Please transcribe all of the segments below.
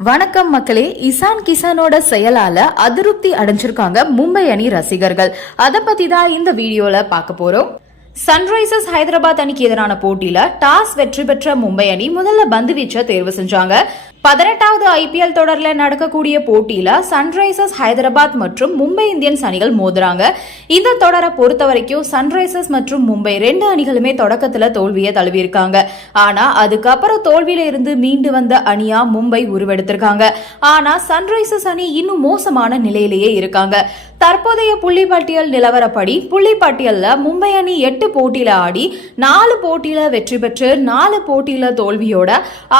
வணக்கம் மக்களே இசான் கிசானோட செயலால அதிருப்தி அடைஞ்சிருக்காங்க மும்பை அணி ரசிகர்கள். அதை பத்தி தான் இந்த வீடியோல பார்க்க போறோம். சன்ரைசர்ஸ் ஹைதராபாத் அணிக்கு எதிரான போட்டியில டாஸ் வெற்றி பெற்ற மும்பை அணி முதல்ல பந்து வீச்சை தேர்வு செஞ்சாங்க. பதினெட்டாவது ஐபிஎல் தொடரில் நடக்கக்கூடிய போட்டியில் சன்ரைசர்ஸ் ஹைதராபாத் மற்றும் மும்பை இந்தியன்ஸ் அணிகள் மோதுறாங்க. இந்த தொடரை பொறுத்த வரைக்கும் சன்ரைசர்ஸ் மற்றும் மும்பை ரெண்டு அணிகளுமே தொடக்கத்தில் தோல்வியை தழுவியிருக்காங்க. ஆனால் அதுக்கப்புறம் தோல்வியில இருந்து மீண்டு வந்த அணியா மும்பை உருவெடுத்திருக்காங்க. ஆனால் சன்ரைசர்ஸ் அணி இன்னும் மோசமான நிலையிலேயே இருக்காங்க. தற்போதைய புள்ளிப்பட்டியல் நிலவரப்படி புள்ளிப்பட்டியலில் மும்பை அணி எட்டு போட்டியில் ஆடி நாலு போட்டியில் வெற்றி பெற்று நாலு போட்டியில் தோல்வியோட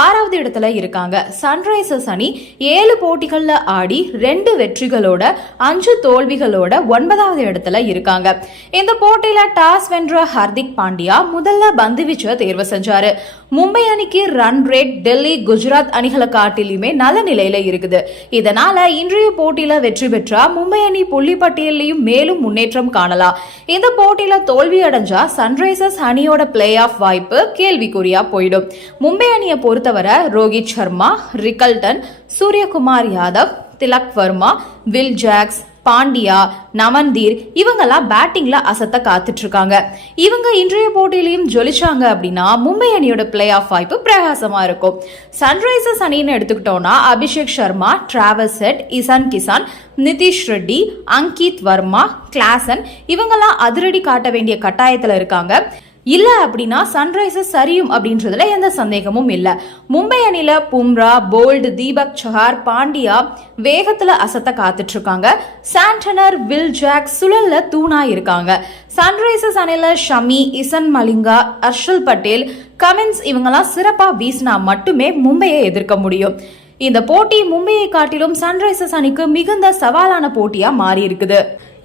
ஆறாவது இடத்துல இருக்காங்க. சன்ரைசர்ஸ் அணி ஏழு போட்டிகளில் ஆடி ரெண்டு வெற்றிகளோட அஞ்சு தோல்விகளோட ஒன்பதாவது இடத்துல இருக்காங்க. இந்த போட்டியில டாஸ் வென்ற ஹர்திக் பாண்டியா முதல்ல பந்து வீச்ச தேர்வு செஞ்சாரு. மும்பை அணிக்கு ரன் ரேட் டெல்லி குஜராத் அணிகளை காட்டிலுமே நல்ல நிலையில இருக்குது. இதனால இன்றைய போட்டியில வெற்றி பெற்றா மும்பை அணி புள்ளி பட்டியலையும் மேலும் முன்னேற்றம் காணலாம். இந்த போட்டியில தோல்வி அடைஞ்சா சன்ரைசர்ஸ் அணியோட பிளே ஆஃப் வாய்ப்பு கேள்விக்குறியா போயிடும். மும்பை அணியை பொறுத்தவரை Rohit Sharma Rickelton Suryakumar Yadav Tilak Varma Will Jacks Pandya நவந்தீர் இவங்கெல்லாம் பேட்டிங்ல அசத்த காத்துட்டு இருக்காங்க இவங்க இன்றைய போட்டியிலையும் ஜொலிச்சாங்க அப்படின்னா மும்பை அணியோட பிளே ஆஃப் வாய்ப்பு பிரகாசமா இருக்கும். சன்ரைசர்ஸ் அணின்னு எடுத்துக்கிட்டோம்னா Abhishek Sharma Travis Head Ishan Kishan Nitish Reddy Ankit Varma Klaasen இவங்கெல்லாம் அதிரடி காட்ட வேண்டிய கட்டாயத்துல இருக்காங்க. இல்ல அப்படின்னா சன்ரைசர்ஸ் சரியும் அப்படின்றதுல எந்த சந்தேகமும் இல்ல. மும்பை அணில பும்ரா போல்டு தீபக் சஹார் பாண்டியா வேகத்துல அசத்த காத்துட்டு இருக்காங்க சாண்டனர் வில் ஜாக் சுழல்ல தூணா இருக்காங்க. சன்ரைசர்ஸ் அணில ஷமி இசன் மலிங்கா அர்ஷல் பட்டேல் கமின்ஸ் இவங்கெல்லாம் சிறப்பா வீசினா மட்டுமே மும்பையை எதிர்க்க முடியும். இந்த போட்டி மும்பையை காட்டிலும் சன்ரைசர்ஸ் அணிக்கு மிகுந்த சவாலான போட்டியா மாறி இருக்குது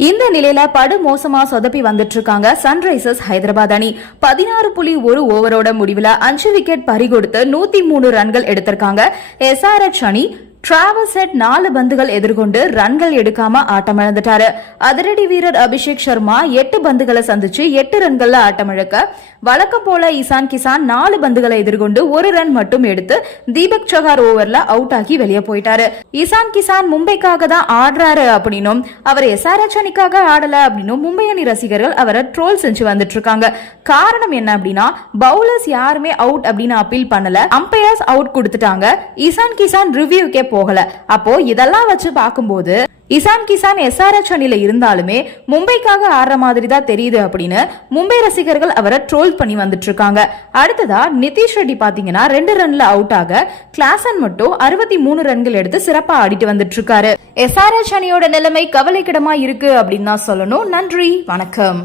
இந்த நிலையில படு மோசமா சொதப்பி வந்துட்டு இருக்காங்க சன்ரைசர்ஸ் ஹைதராபாத் அணி. பதினாறு புள்ளி ஒரு ஓவரோட முடிவில் அஞ்சு விக்கெட் பறிகொடுத்து நூத்தி மூணு ரன்கள் எடுத்திருக்காங்க. எஸ்ஆர்எச் அணி டிராவல் செட் நாலு பந்துகள் எதிர்கொண்டு ரன்கள் எடுக்காம ஆட்டமிழந்துட்டாரு அதிரடி வீரர் அபிஷேக் சர்மா எட்டு பந்துகளை சந்திச்சு எட்டு ரன்கள்ல ஆட்டமிழக்க வழக்கம் போல இசான் கிசான் நாலு பந்துகளை எதிர்கொண்டு ஒரு ரன் மட்டும் எடுத்து தீபக் சஹார் ஓவர்ல அவுட் ஆகி வெளியே போயிட்டாரு. இசான் கிசான் மும்பைக்காக தான் ஆடுறாரு அப்படின்னும் அவர் எஸ்ஆர்எச் அணிக்காக ஆடல அப்படின்னும் மும்பை அணி ரசிகர்கள் அவரை ட்ரோல் செஞ்சு வந்துட்டு இருக்காங்க காரணம் என்ன அப்படின்னா பவுலர்ஸ் யாருமே அவுட் அப்படின்னு அப்பீல் பண்ணல. அம்பையர்ஸ் அவுட் கொடுத்துட்டாங்க. இசான் கிசான் ரிவ்யூ போகல. அப்போ இதெல்லாம் வச்சு பார்க்கும்போது இசான் கிசான் எஸ்ஆர்எச் அணில இருந்தாலுமே மும்பைக்காக ஆடுற மாதிரி தான் தெரியுது அப்படின்னு மும்பை ரசிகர்கள் அவரை ட்ரோல் பண்ணி வந்துட்டு இருக்காங்க அடுத்ததா நிதிஷ் ரெட்டி பாத்தீங்கன்னா ரெண்டு ரன்ல அவுட் ஆக கிளாசன் மட்டும் அறுபத்தி மூணு ரன்கள் எடுத்து சிறப்பா ஆடிட்டு வந்துட்டு இருக்காரு எஸ்ஆர்எச் அணியோட நிலைமை கவலைக்கிடமா இருக்கு அப்படின்னு தான் சொல்லணும். நன்றி வணக்கம்.